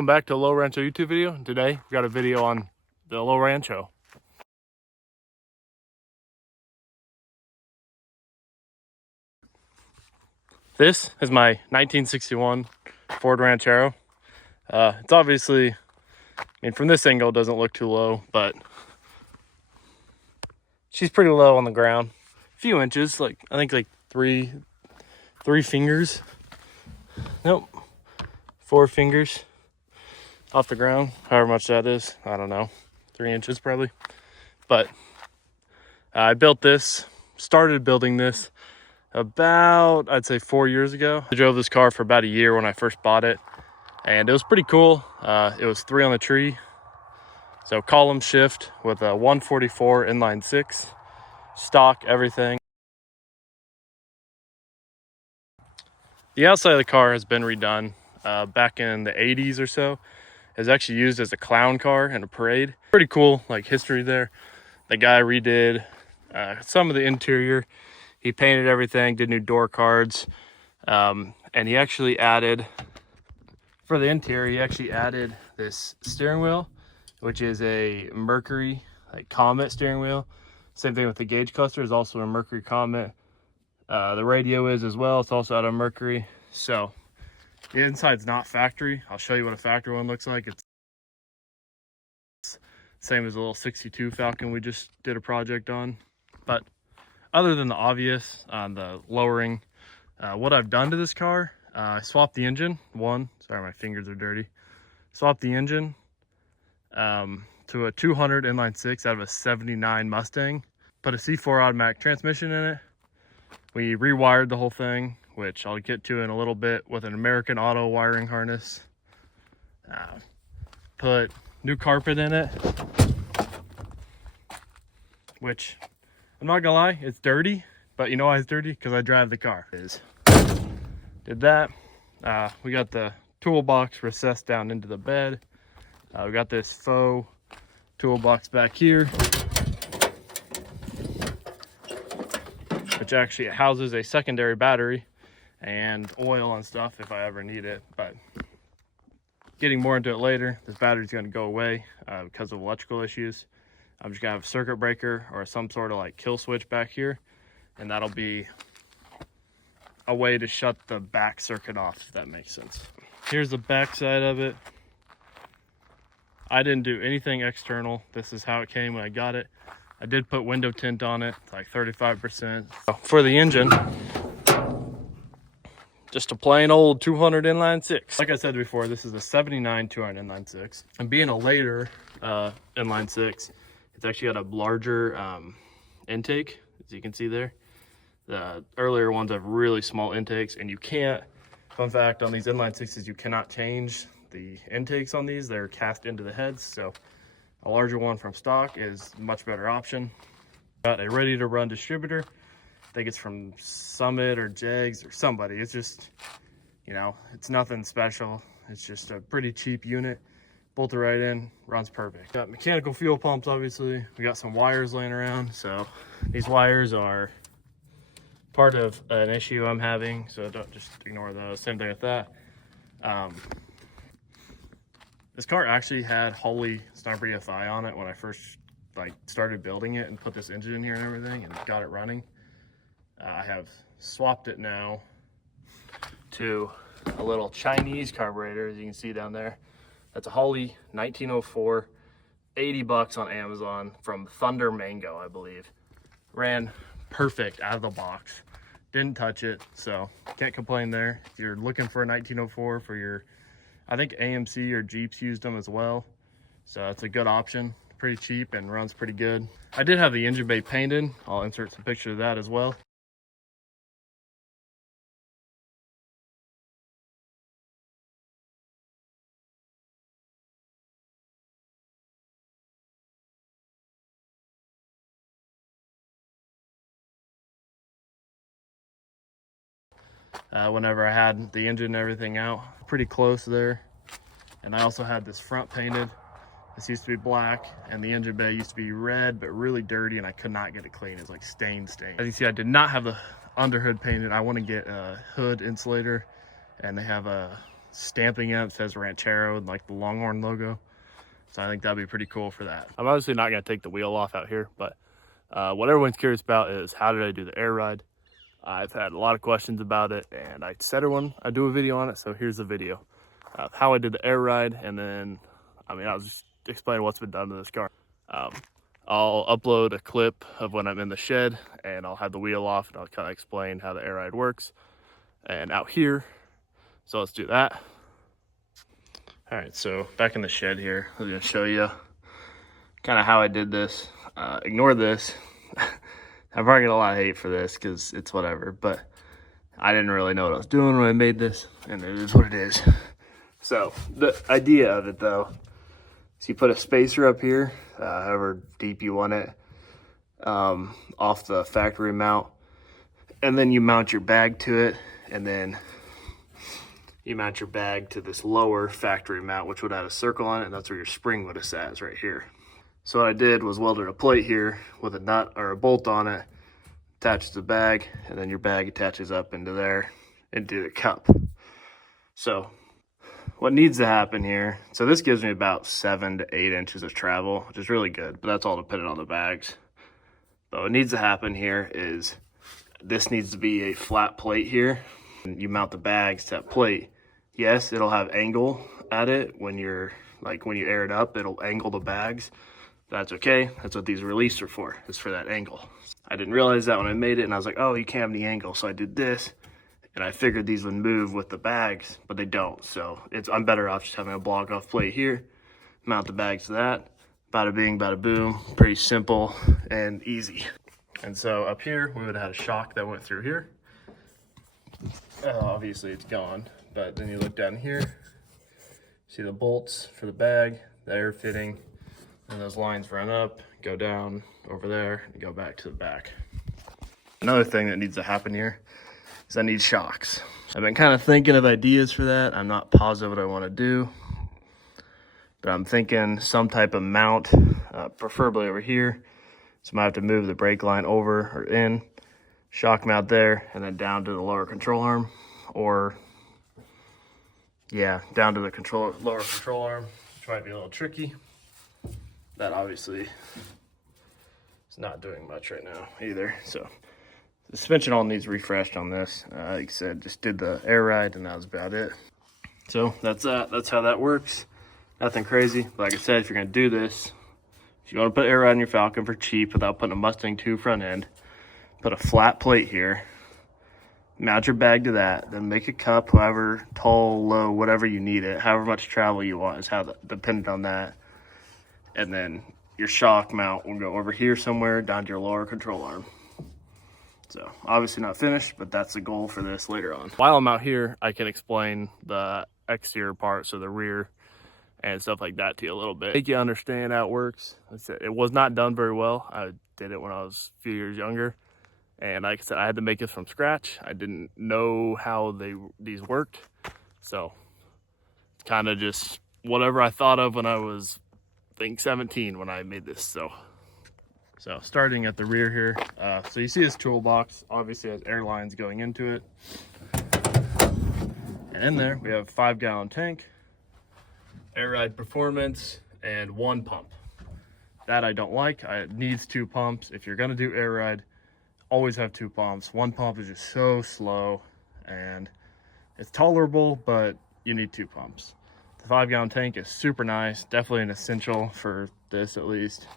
Welcome back to Low Rancho YouTube video. Today we got a video on the Low Rancho. This is my 1961 Ford Ranchero. It's obviously, I mean, from this angle it doesn't look too low, but she's pretty low on the ground. A few inches, like I think like three fingers. Nope, 4 fingers off the ground, however much that is. I don't know, 3 inches probably. But I started building this about, I'd say 4 years ago. I drove this car for about a year when I first bought it, and it was pretty cool. It was 3 on the tree, so column shift with a 144 inline 6, stock, everything. The outside of the car has been redone back in the 80s or so. It was actually used as a clown car in a parade. Pretty cool, like, history there. The guy redid some of the interior. He painted everything, did new door cards, and he actually added, for the interior, he actually added this steering wheel, which is a Mercury, like, Comet steering wheel. Same thing with the gauge cluster, is also a Mercury Comet. The radio is as well, it's also out of Mercury. So the inside's not factory. I'll show you what a factory one looks like. It's same as a little 62 Falcon we just did a project on. But other than the obvious on the lowering, what I've done to this car, I swapped the engine. Sorry, my fingers are dirty. Swapped the engine to a 200 inline 6 out of a 79 Mustang. Put a C4 automatic transmission in it. We rewired the whole thing, which I'll get to in a little bit, with an American Auto wiring harness. Put new carpet in it, which I'm not gonna lie, it's dirty, but you know why it's dirty? Because I drive the car. Did that. We got the toolbox recessed down into the bed. We got this faux toolbox back here, which actually houses a secondary battery and oil and stuff if I ever need it. But getting more into it later, this battery's going to go away because of electrical issues. I'm just going to have a circuit breaker or some sort of like kill switch back here, and that'll be a way to shut the back circuit off, if that makes sense. Here's the back side of it. I didn't do anything external. This is how it came when I got it. I did put window tint on it, like 35%. For the engine, just a plain old 200 inline 6. Like I said before, this is a 79 200 inline 6. And being a later inline 6, it's actually got a larger intake, as you can see there. The earlier ones have really small intakes, and you can't, fun fact on these inline 6s, you cannot change the intakes on these. They're cast into the heads, so a larger one from stock is a much better option. Got a ready to run distributor. I think it's from Summit or Jags or somebody. It's just, you know, it's nothing special. It's just a pretty cheap unit. Bolt it right in, runs perfect. Got mechanical fuel pumps, obviously. We got some wires laying around. So these wires are part of an issue I'm having, so don't just ignore those. Same thing with that. This car actually had Holley Sniper EFI on it when I first started building it and put this engine in here and everything and got it running. I have swapped it now to a little Chinese carburetor, as you can see down there. That's a Holley 1904, 80 bucks on Amazon from Thunder Mango, I believe. Ran perfect out of the box. Didn't touch it, so can't complain there. If you're looking for a 1904 for your, I think AMC or Jeeps used them as well. So it's a good option, pretty cheap and runs pretty good. I did have the engine bay painted. I'll insert some pictures of that as well. Whenever I had the engine and everything out, pretty close there. And I also had this front painted. This used to be black, and the engine bay used to be red but really dirty, and I could not get it clean. It's like stain. As you can see, I did not have the underhood painted. I want to get a hood insulator, and they have a stamping it. It says Ranchero and like the Longhorn logo. So I think that'd be pretty cool for that. I'm obviously not gonna take the wheel off out here, but what everyone's curious about is how did I do the air ride? I've had a lot of questions about it, and I said I'd do a video on it, so here's the video of how I did the air ride, and then, I'll just explain what's been done to this car. I'll upload a clip of when I'm in the shed, and I'll have the wheel off, and I'll kind of explain how the air ride works. And out here, so let's do that. All right, so back in the shed here, I'm gonna show you kind of how I did this. Ignore this. I'm probably getting a lot of hate for this because it's whatever, but I didn't really know what I was doing when I made this, and it is what it is. So the idea of it though, is you put a spacer up here, however deep you want it, off the factory mount, and then you mount your bag to it, and then you mount your bag to this lower factory mount, which would have a circle on it, and that's where your spring would have sat, is right here. So what I did was welded a plate here with a nut or a bolt on it, attaches the bag, and then your bag attaches up into there, into the cup. So what needs to happen here, so this gives me about 7 to 8 inches of travel, which is really good, but that's all dependent on the bags. But what needs to happen here is this needs to be a flat plate here. You mount the bags to that plate. Yes, it'll have angle at it when you air it up, it'll angle the bags. That's okay. That's what these releases are for, is for that angle. I didn't realize that when I made it, and I was like, oh, you can't have any angle. So I did this, and I figured these would move with the bags, but they don't. So I'm better off just having a block off plate here, mount the bags to that. Bada bing, bada boom. Pretty simple and easy. And so up here, we would have had a shock that went through here. Obviously it's gone, but then you look down here, see the bolts for the bag, the air fitting, and those lines run up, go down over there, and go back to the back. Another thing that needs to happen here is I need shocks. I've been kind of thinking of ideas for that. I'm not positive what I want to do, but I'm thinking some type of mount, preferably over here. So I might have to move the brake line over or in, shock mount there, and then down to the lower control arm, or yeah, down to the lower control arm, which might be a little tricky. That obviously is not doing much right now either. So the suspension all needs refreshed on this. Like I said, just did the air ride, and that was about it. So that's how that works. Nothing crazy. But like I said, if you're gonna do this, if you want to put air ride in your Falcon for cheap without putting a Mustang 2 front end, put a flat plate here, mount your bag to that, then make a cup, however tall, low, whatever you need it, however much travel you want is how dependent on that. And then your shock mount will go over here somewhere down to your lower control arm. So obviously not finished, but that's the goal for this later on. While I'm out here, I can explain the exterior parts, so the rear and stuff like that to you a little bit. Make you understand how it works. It was not done very well. I did it when I was a few years younger. And like I said, I had to make this from scratch. I didn't know how these worked. So kind of just whatever I thought of when I was, I think, 17 when I made this. So starting at the rear here. So you see this toolbox, obviously has air lines going into it. And in there, we have a 5-gallon tank, air ride performance, and 1 pump. That I don't like. It needs 2 pumps. If you're gonna do air ride, always have 2 pumps. 1 pump is just so slow, and it's tolerable, but you need 2 pumps. The 5-gallon tank is super nice, definitely an essential for this at least.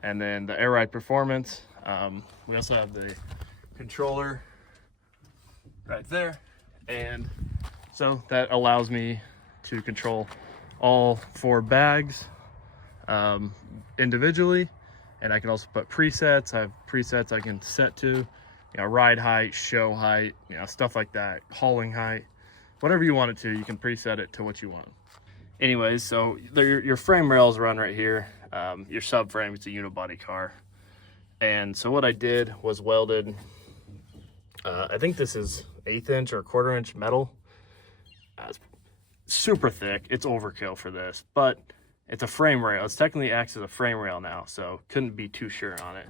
And then the air ride performance, we also have the controller right there, and so that allows me to control all 4 bags individually. And I can also put presets. I have presets I can set to, ride height, show height, stuff like that, hauling height, whatever you want it to, you can preset it to what you want. Anyways, so your frame rails run right here. Your subframe, it's a unibody car. And so what I did was welded, I think this is 1/8 inch or 1/4 inch metal. It's super thick. It's overkill for this, but it's a frame rail. It's technically acts as a frame rail now, so couldn't be too sure on it.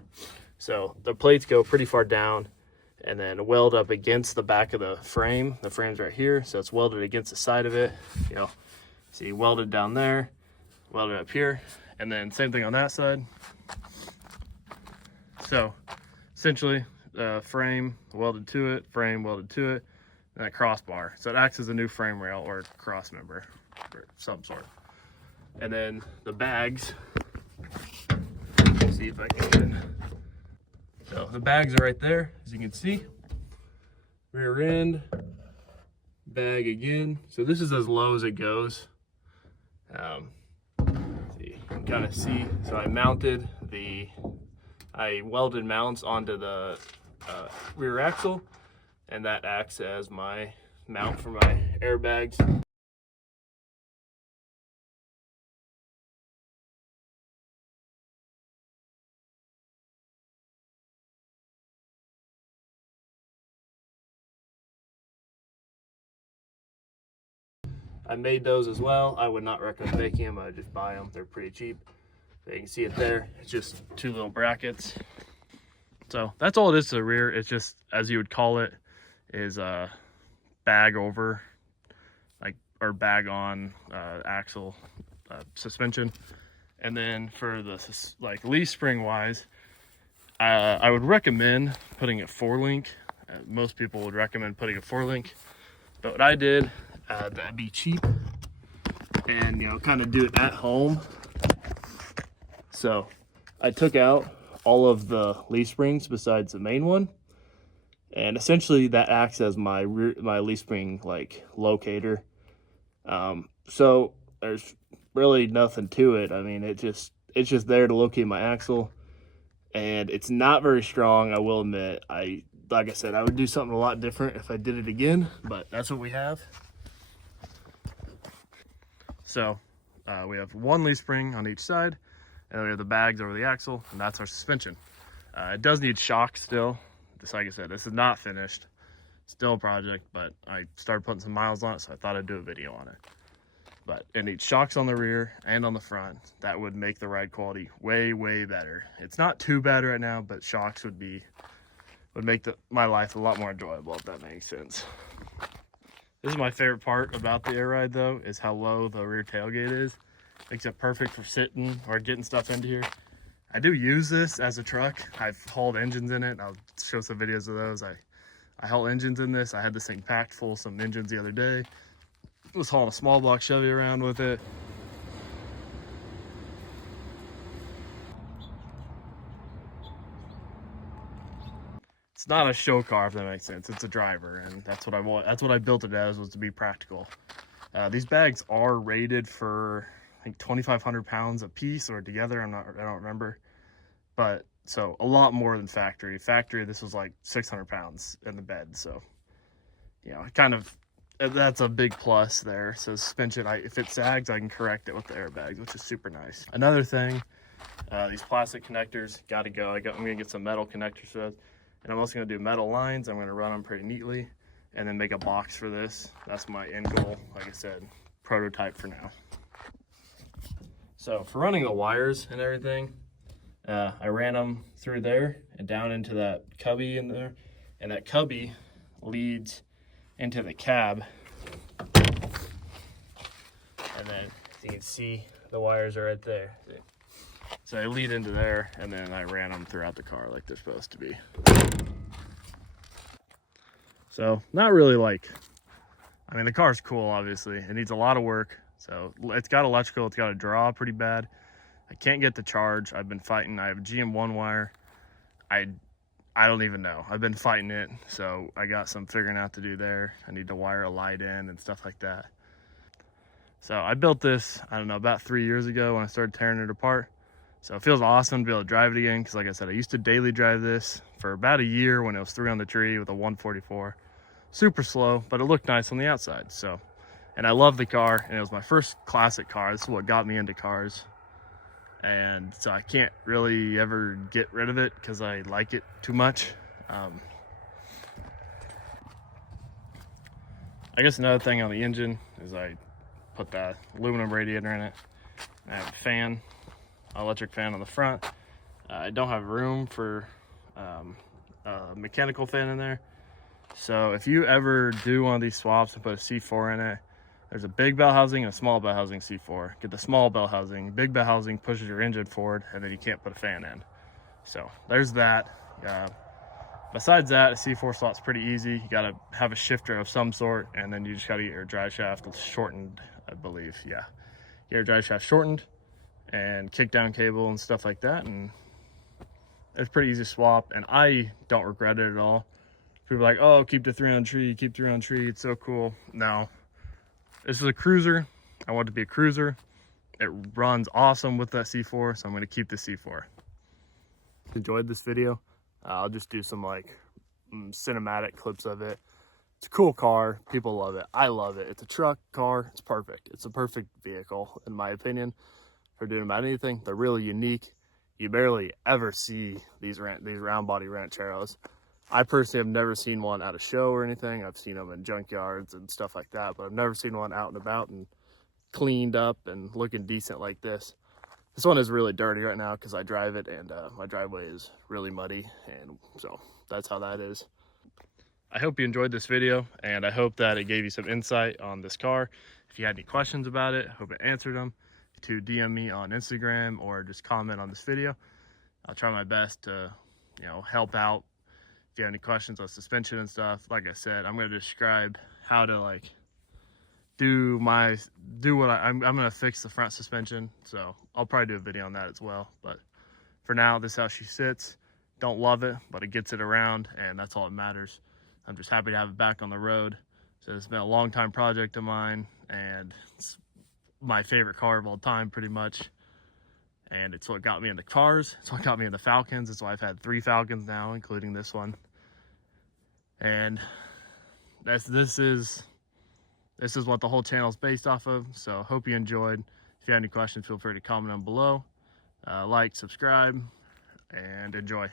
So the plates go pretty far down, and then weld up against the back of the frame. The frame's right here, so it's welded against the side of it. You know, see, welded down there, welded up here, and then same thing on that side. So essentially, frame welded to it, frame welded to it, and that crossbar. So it acts as a new frame rail or cross member or some sort. And then the bags, see if I can. So the bags are right there, as you can see. Rear end, bag again. So this is as low as it goes. See, you can kind of see. So I welded mounts onto the rear axle, and that acts as my mount for my airbags. I made those as well. I would not recommend making them. I would just buy them. They're pretty cheap. So you can see it there. It's just two little brackets. So that's all it is to the rear. It's just, as you would call it, is a bag over, like, or bag on axle suspension. And then for the like leaf spring wise, I would recommend putting a 4-link. Most people would recommend putting a 4-link, but what I did, that'd be cheap and, you know, kind of do it at home. So I took out all of the leaf springs besides the main one, and essentially that acts as my leaf spring like locator. So there's really nothing to it. I mean, it's just there to locate my axle, and it's not very strong, I will admit. Like I said, I would do something a lot different if I did it again, but that's what we have. So we have one leaf spring on each side, and we have the bags over the axle, and that's our suspension. It does need shocks still. Just like I said, this is not finished. Still a project, but I started putting some miles on it, so I thought I'd do a video on it. But it needs shocks on the rear and on the front. That would make the ride quality way, way better. It's not too bad right now, but shocks would make my life a lot more enjoyable, if that makes sense. This is my favorite part about the air ride, though, is how low the rear tailgate is. Makes it perfect for sitting or getting stuff into here. I do use this as a truck. I've hauled engines in it. I'll show some videos of those. I haul engines in this. I had this thing packed full of some engines the other day. I was hauling a small block Chevy around with it. It's not a show car, if that makes sense. It's a driver, and that's what I want. That's what I built it as, was to be practical. These bags are rated for, I think, 2,500 pounds a piece or together. I don't remember, but so a lot more than factory. Factory, this was like 600 pounds in the bed. So, you know, that's a big plus there. So suspension, if it sags, I can correct it with the airbags, which is super nice. Another thing, these plastic connectors gotta go. I'm gonna get some metal connectors for those. And I'm also going to do metal lines. I'm going to run them pretty neatly and then make a box for this. That's my end goal, like I said, prototype for now. So for running the wires and everything, I ran them through there and down into that cubby in there. And that cubby leads into the cab. And then you can see the wires are right there. So I lead into there, and then I ran them throughout the car like they're supposed to be. So not really like, I mean, the car's cool, obviously. It needs a lot of work. So it's got electrical, it's got a draw pretty bad. I can't get the charge. I've been fighting. I have a GM1 wire. I don't even know. I've been fighting it. So I got some figuring out to do there. I need to wire a light in and stuff like that. So I built this, I don't know, about 3 years ago when I started tearing it apart. So it feels awesome to be able to drive it again, because like I said, I used to daily drive this for about a year when it was 3 on the tree with a 144. Super slow, but it looked nice on the outside. So, and I love the car, and it was my first classic car. This is what got me into cars. And so I can't really ever get rid of it because I like it too much. I guess another thing on the engine is I put that aluminum radiator in it. I have a fan, electric fan on the front. I don't have room for mechanical fan in there. So if you ever do one of these swaps and put a C4 in it, there's a big bell housing and a small bell housing C4. Get the small bell housing. Big bell housing pushes your engine forward, and then you can't put a fan in. So there's that. Besides that, a C4 slot's pretty easy. You gotta have a shifter of some sort, and then you just gotta get your drive shaft shortened, I believe. Yeah, get your drive shaft shortened and kick down cable and stuff like that, and it's pretty easy to swap, and I don't regret it at all. People are like, oh, keep the 3 on tree, keep 3 on tree, it's so cool. No, this is a cruiser. I want it to be a cruiser. It runs awesome with that C4, so I'm gonna keep the C4. Enjoyed this video. I'll just do some like cinematic clips of it. It's a cool car. People love it. I love it. It's a truck car. It's perfect. It's a perfect vehicle, in my opinion, for doing about anything. They're really unique. You barely ever see these round body Rancheros. I personally have never seen one at a show or anything. I've seen them in junkyards and stuff like that, but I've never seen one out and about and cleaned up and looking decent like this. This one is really dirty right now because I drive it, and my driveway is really muddy, and so that's how that is. I hope you enjoyed this video, and I hope that it gave you some insight on this car. If you had any questions about it, I hope it answered them. To DM me on Instagram or just comment on this video. I'll try my best to, help out. If you have any questions on suspension and stuff, like I said, I'm going to describe how to I'm going to fix the front suspension. So I'll probably do a video on that as well. But for now, this is how she sits. Don't love it, but it gets it around, and that's all that matters. I'm just happy to have it back on the road. So it's been a long time project of mine, and it's my favorite car of all time, pretty much. And it's what got me into cars. It's what got me into Falcons. It's why I've had 3 Falcons now, including this one. And this is what the whole channel is based off of. So hope you enjoyed. If you have any questions, feel free to comment down below. Like, subscribe, and enjoy.